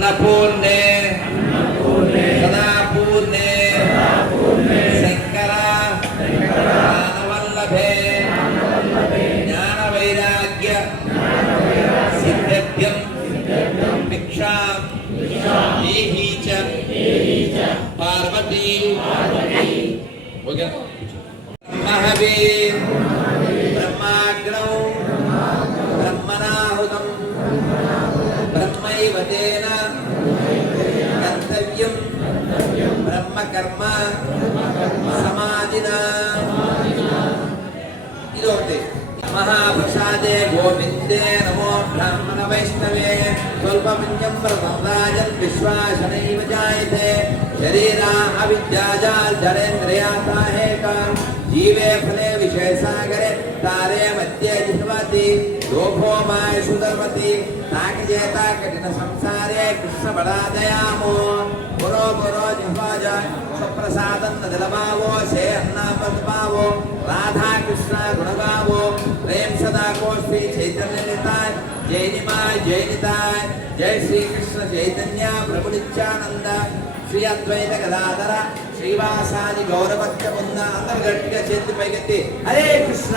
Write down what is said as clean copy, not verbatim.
अन्नपूर्णे सदा पूर्णे शंकर ज्ञानवल्लभे ज्ञानवैराग्य सिद्ध्यर्थ्यं भिक्षां देहि च पार्वती हो गया। महावीर ब्रह्माग्नौ ब्रह्मणाहुतं ब्रह्मैव तेन कर्तव्यं ब्रह्मकर्म समाधिना इदोक्ते महाप्रसादे गोविंदे नमो ब्राह्मण वैष्णवे स्वल्पपुण्यं प्रसन्नाजन् विश्वासनैव जायते शरीरा अविद्याजाल जरेन्द्रियाता हेका जीवे फले विषयसागरे तारे मध्ये जिह्वति लोभो माय सुधर्मति नाकजेता कठिन संसारे कृष्ण बड़ादयामो पुरो पुरो जिह्वाज स्वप्रसादन्न दिलभावो से अन्नापद्भावो राधा कृष्ण गुणगावो प्रेम सदा को श्री चैतन्य निताय जय निमाय जय निताय जय श्री कृष्ण चैतन्य प्रभु नित्यानंद श्री अद्वैत गदाधर श्रीवासादि गौरभक्त मुन्ना अंदर गट्टिगा చేతి పైకెత్తి హరే కృష్ణ